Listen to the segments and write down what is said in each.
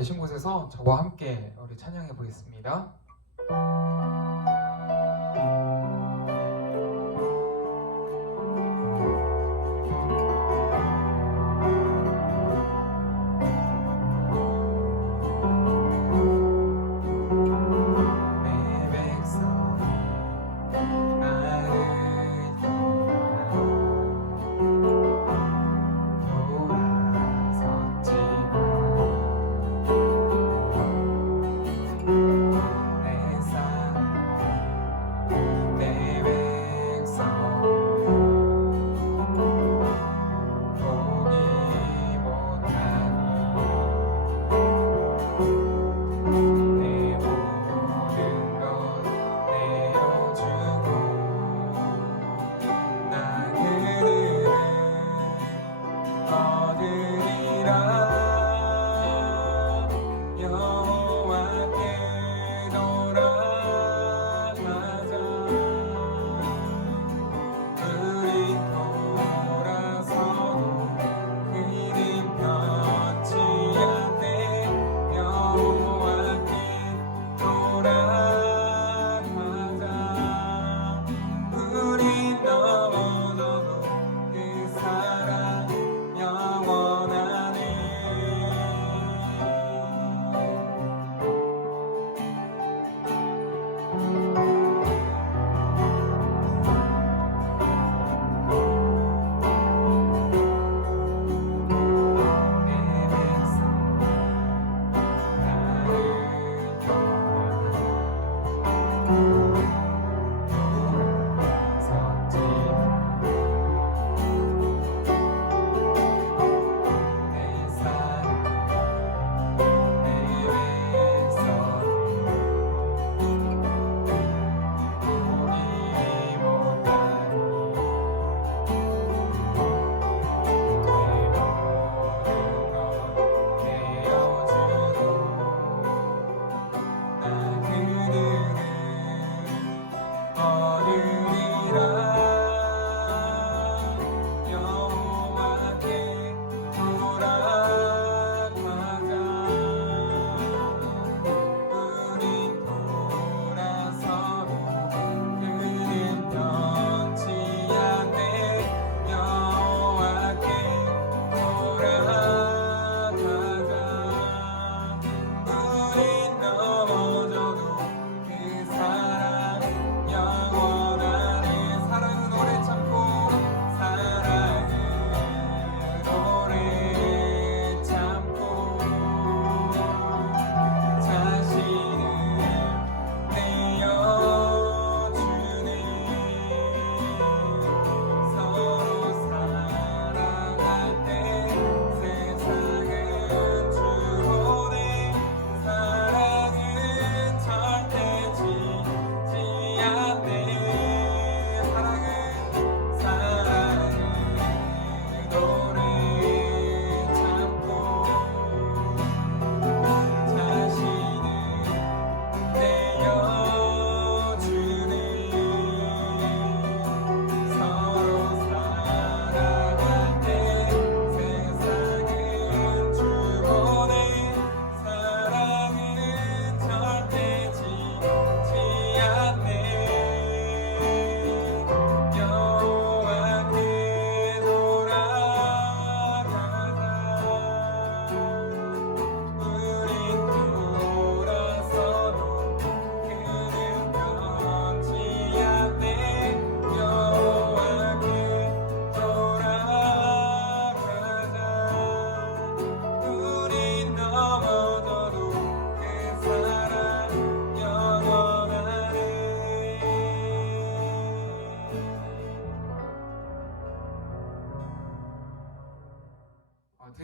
계신 곳에서 저와 함께 우리 찬양해 보겠습니다.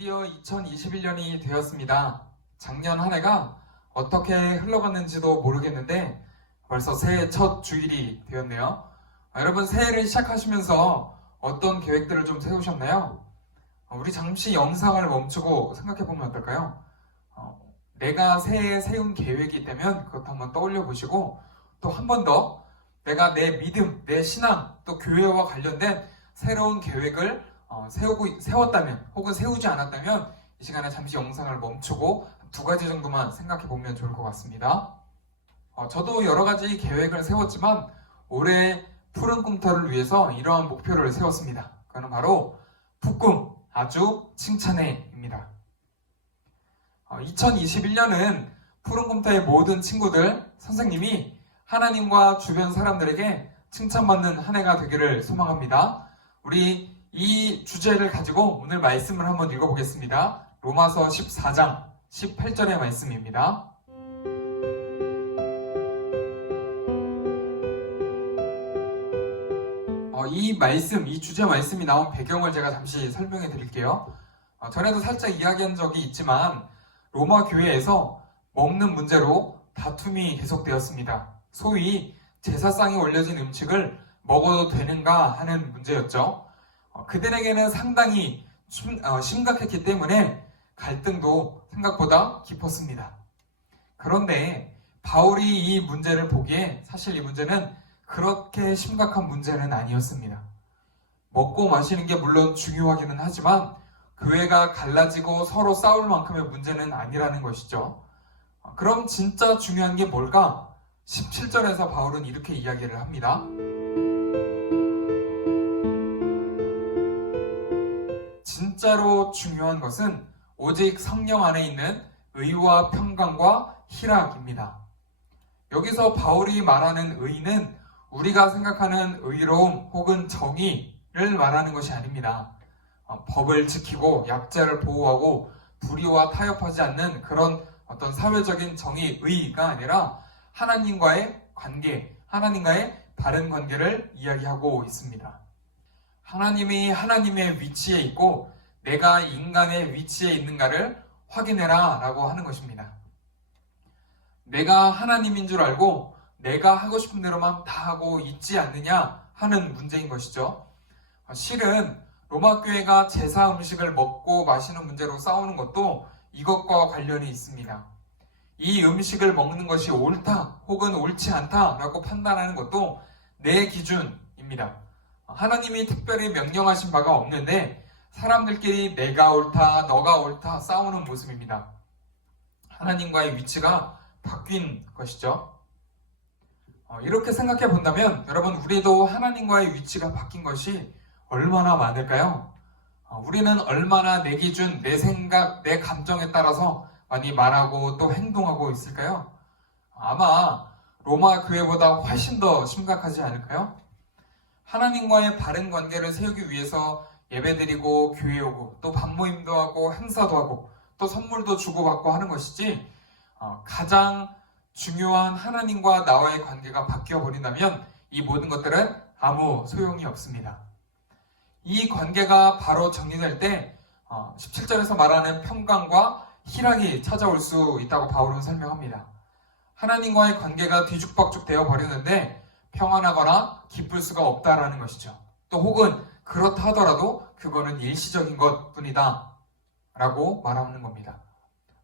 드디어 2021년이 되었습니다. 작년 한 해가 어떻게 흘러갔는지도 모르겠는데 벌써 새해 첫 주일이 되었네요. 여러분 새해를 시작하시면서 어떤 계획들을 좀 세우셨나요? 우리 잠시 영상을 멈추고 생각해보면 어떨까요? 내가 새해에 세운 계획이 있다면 그것도 한번 떠올려 보시고 또 한 번 더 내가 내 믿음, 내 신앙, 또 교회와 관련된 새로운 계획을 세웠다면 혹은 세우지 않았다면 이 시간에 잠시 영상을 멈추고 두 가지 정도만 생각해 보면 좋을 것 같습니다. 저도 여러 가지 계획을 세웠지만 올해 푸른 꿈터를 위해서 이러한 목표를 세웠습니다. 그거는 바로 푸꿈 아주 칭찬해입니다. 2021년은 푸른 꿈터의 모든 친구들, 선생님이 하나님과 주변 사람들에게 칭찬받는 한 해가 되기를 소망합니다. 우리 이 주제를 가지고 오늘 말씀을 한번 읽어보겠습니다. 로마서 14장 18절의 말씀입니다. 이 말씀, 이 주제 말씀이 나온 배경을 제가 잠시 설명해 드릴게요. 전에도 살짝 이야기한 적이 있지만 로마 교회에서 먹는 문제로 다툼이 계속되었습니다. 소위 제사상에 올려진 음식을 먹어도 되는가 하는 문제였죠. 그들에게는 상당히 심각했기 때문에 갈등도 생각보다 깊었습니다. 그런데 바울이 이 문제를 보기에 사실 이 문제는 그렇게 심각한 문제는 아니었습니다. 먹고 마시는 게 물론 중요하기는 하지만 교회가 갈라지고 서로 싸울 만큼의 문제는 아니라는 것이죠. 그럼 진짜 중요한 게 뭘까? 17절에서 바울은 이렇게 이야기를 합니다. 진짜로 중요한 것은 오직 성령 안에 있는 의와 평강과 희락입니다. 여기서 바울이 말하는 의는 우리가 생각하는 의로움 혹은 정의를 말하는 것이 아닙니다. 법을 지키고 약자를 보호하고 불의와 타협하지 않는 그런 어떤 사회적인 정의의가 아니라 하나님과의 관계, 하나님과의 바른 관계를 이야기하고 있습니다. 하나님이 하나님의 위치에 있고 내가 인간의 위치에 있는가를 확인해라 라고 하는 것입니다. 내가 하나님인 줄 알고 내가 하고 싶은 대로만 다 하고 있지 않느냐 하는 문제인 것이죠. 실은 로마 교회가 제사 음식을 먹고 마시는 문제로 싸우는 것도 이것과 관련이 있습니다. 이 음식을 먹는 것이 옳다 혹은 옳지 않다라고 판단하는 것도 내 기준입니다. 하나님이 특별히 명령하신 바가 없는데 사람들끼리 내가 옳다, 너가 옳다 싸우는 모습입니다. 하나님과의 위치가 바뀐 것이죠. 이렇게 생각해 본다면 여러분 우리도 하나님과의 위치가 바뀐 것이 얼마나 많을까요? 우리는 얼마나 내 기준, 내 생각, 내 감정에 따라서 많이 말하고 또 행동하고 있을까요? 아마 로마 교회보다 훨씬 더 심각하지 않을까요? 하나님과의 바른 관계를 세우기 위해서 예배드리고 교회 오고 또 밥모임도 하고 행사도 하고 또 선물도 주고받고 하는 것이지 가장 중요한 하나님과 나와의 관계가 바뀌어버린다면 이 모든 것들은 아무 소용이 없습니다. 이 관계가 바로 정리될 때 17절에서 말하는 평강과 희락이 찾아올 수 있다고 바울은 설명합니다. 하나님과의 관계가 뒤죽박죽 되어 버리는데 평안하거나 기쁠 수가 없다라는 것이죠. 또 혹은 그렇다 하더라도 그거는 일시적인 것뿐이다 라고 말하는 겁니다.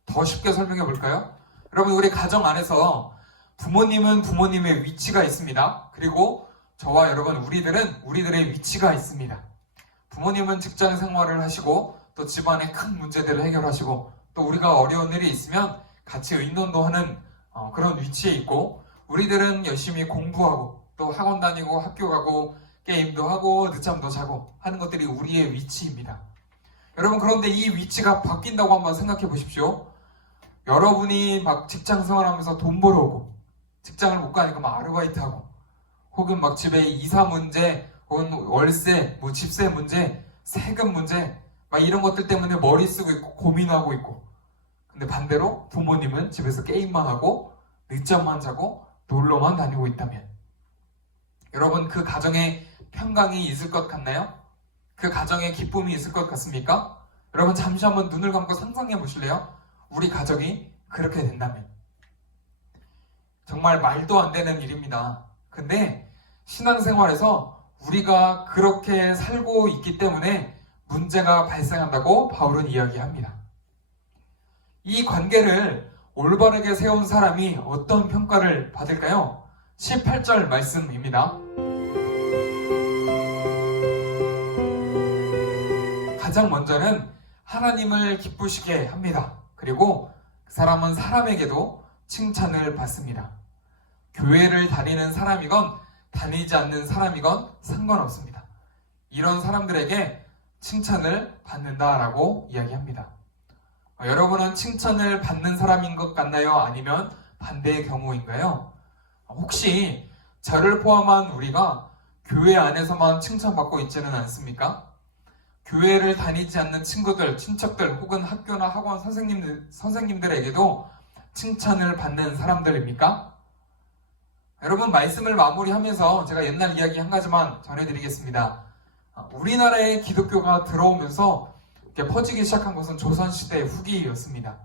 더 쉽게 설명해 볼까요? 여러분 우리 가정 안에서 부모님은 부모님의 위치가 있습니다. 그리고 저와 여러분 우리들은 우리들의 위치가 있습니다. 부모님은 직장 생활을 하시고 또 집안의 큰 문제들을 해결하시고 또 우리가 어려운 일이 있으면 같이 의논도 하는 그런 위치에 있고 우리들은 열심히 공부하고 또 학원 다니고 학교 가고 게임도 하고 늦잠도 자고 하는 것들이 우리의 위치입니다. 여러분 그런데 이 위치가 바뀐다고 한번 생각해 보십시오. 여러분이 막 직장 생활하면서 돈 벌어오고 직장을 못 가니까 막 아르바이트하고 혹은 막 집에 이사 문제 혹은 월세, 집세 문제, 세금 문제 막 이런 것들 때문에 머리 쓰고 있고 고민하고 있고 근데 반대로 부모님은 집에서 게임만 하고 늦잠만 자고 놀러만 다니고 있다면 여러분 그 가정에 평강이 있을 것 같나요? 그 가정에 기쁨이 있을 것 같습니까? 여러분 잠시 한번 눈을 감고 상상해 보실래요? 우리 가정이 그렇게 된다면 정말 말도 안 되는 일입니다. 근데 신앙생활에서 우리가 그렇게 살고 있기 때문에 문제가 발생한다고 바울은 이야기합니다. 이 관계를 올바르게 세운 사람이 어떤 평가를 받을까요? 18절 말씀입니다. 가장 먼저는 하나님을 기쁘시게 합니다. 그리고 그 사람은 사람에게도 칭찬을 받습니다. 교회를 다니는 사람이건 다니지 않는 사람이건 상관없습니다. 이런 사람들에게 칭찬을 받는다라고 이야기합니다. 여러분은 칭찬을 받는 사람인 것 같나요? 아니면 반대의 경우인가요? 혹시 저를 포함한 우리가 교회 안에서만 칭찬받고 있지는 않습니까? 교회를 다니지 않는 친구들, 친척들 혹은 학교나 학원 선생님들에게도 칭찬을 받는 사람들입니까? 여러분, 말씀을 마무리하면서 제가 옛날 이야기 한 가지만 전해드리겠습니다. 우리나라에 기독교가 들어오면서 이렇게 퍼지기 시작한 것은 조선시대 후기였습니다.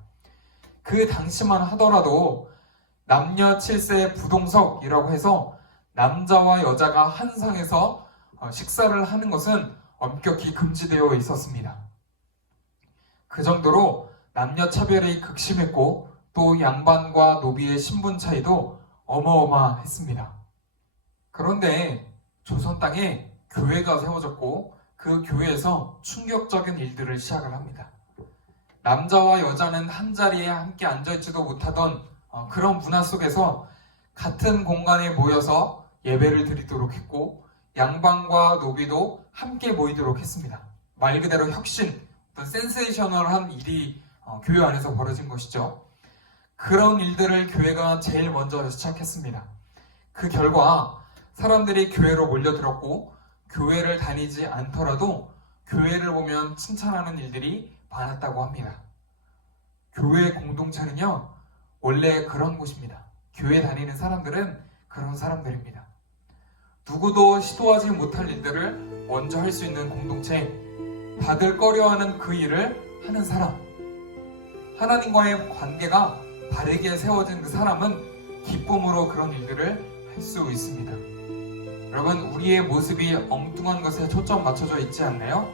그 당시만 하더라도 남녀 7세 부동석이라고 해서 남자와 여자가 한 상에서 식사를 하는 것은 엄격히 금지되어 있었습니다. 그 정도로 남녀 차별이 극심했고 또 양반과 노비의 신분 차이도 어마어마했습니다. 그런데 조선 땅에 교회가 세워졌고 그 교회에서 충격적인 일들을 시작을 합니다. 남자와 여자는 한 자리에 함께 앉아있지도 못하던 그런 문화 속에서 같은 공간에 모여서 예배를 드리도록 했고 양반과 노비도 함께 모이도록 했습니다. 말 그대로 혁신, 어떤 센세이셔널한 일이 교회 안에서 벌어진 것이죠. 그런 일들을 교회가 제일 먼저 시작했습니다. 그 결과 사람들이 교회로 몰려들었고 교회를 다니지 않더라도 교회를 보면 칭찬하는 일들이 많았다고 합니다. 교회 공동체는요, 원래 그런 곳입니다. 교회 다니는 사람들은 그런 사람들입니다. 누구도 시도하지 못할 일들을 먼저 할 수 있는 공동체, 다들 꺼려하는 그 일을 하는 사람, 하나님과의 관계가 바르게 세워진 그 사람은 기쁨으로 그런 일들을 할 수 있습니다. 여러분, 우리의 모습이 엉뚱한 것에 초점 맞춰져 있지 않나요?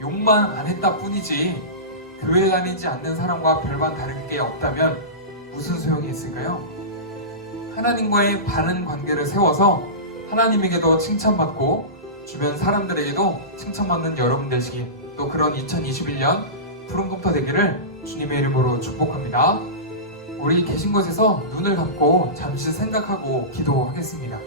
욕만 안 했다 뿐이지 교회 다니지 않는 사람과 별반 다른 게 없다면 무슨 소용이 있을까요? 하나님과의 바른 관계를 세워서 하나님에게도 칭찬받고 주변 사람들에게도 칭찬받는 여러분 되시길, 또 그런 2021년 푸른금토 되기를 주님의 이름으로 축복합니다. 우리 계신 곳에서 눈을 감고 잠시 생각하고 기도하겠습니다.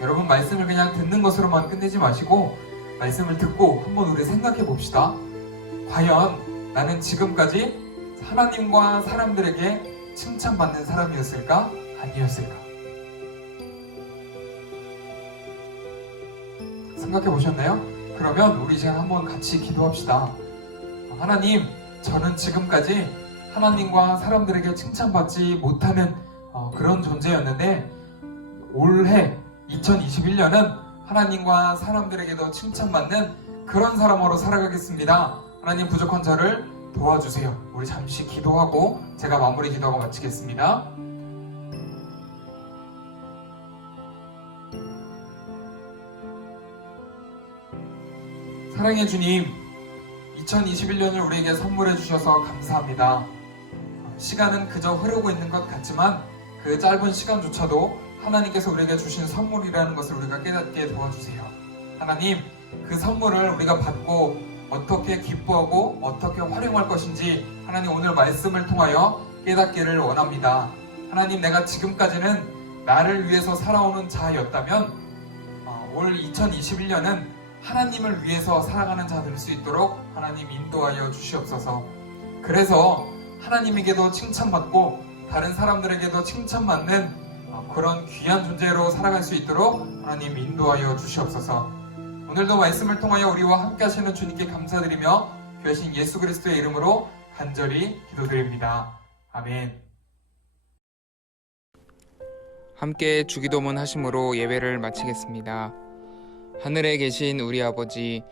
여러분, 말씀을 그냥 듣는 것으로만 끝내지 마시고 말씀을 듣고 한번 우리 생각해 봅시다. 과연 나는 지금까지 하나님과 사람들에게 칭찬받는 사람이었을까? 아니었을까? 생각해 보셨나요? 그러면 우리 이제 한번 같이 기도합시다. 하나님, 저는 지금까지 하나님과 사람들에게 칭찬받지 못하는 그런 존재였는데 올해 2021년은 하나님과 사람들에게도 칭찬받는 그런 사람으로 살아가겠습니다. 하나님, 부족한 저를 도와주세요. 우리 잠시 기도하고 제가 마무리 기도하고 마치겠습니다. 사랑의 주님, 2021년을 우리에게 선물해 주셔서 감사합니다. 시간은 그저 흐르고 있는 것 같지만 그 짧은 시간조차도 하나님께서 우리에게 주신 선물이라는 것을 우리가 깨닫게 도와주세요. 하나님, 그 선물을 우리가 받고 어떻게 기뻐하고 어떻게 활용할 것인지 하나님, 오늘 말씀을 통하여 깨닫기를 원합니다. 하나님, 내가 지금까지는 나를 위해서 살아오는 자였다면 올 2021년은 하나님을 위해서 살아가는 자 될 수 있도록 하나님 인도하여 주시옵소서. 그래서 하나님에게도 칭찬받고 다른 사람들에게도 칭찬받는 그런 귀한 존재로 살아갈 수 있도록 하나님 인도하여 주시옵소서. 오늘도 말씀을 통하여 우리와 함께 하시는 주님께 감사드리며 귀하신 예수 그리스도의 이름으로 간절히 기도드립니다. 아멘. 함께 주기도문 하심으로 예배를 마치겠습니다. 하늘에 계신 우리 아버지,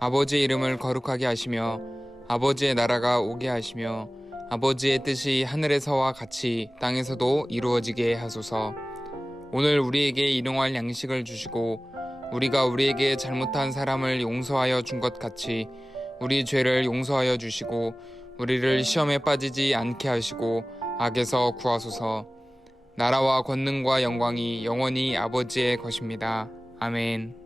아버지의 이름을 거룩하게 하시며 아버지의 나라가 오게 하시며 아버지의 뜻이 하늘에서와 같이 땅에서도 이루어지게 하소서. 오늘 우리에게 일용할 양식을 주시고 우리가 우리에게 잘못한 사람을 용서하여 준 것 같이 우리 죄를 용서하여 주시고 우리를 시험에 빠지지 않게 하시고 악에서 구하소서. 나라와 권능과 영광이 영원히 아버지의 것입니다. 아멘.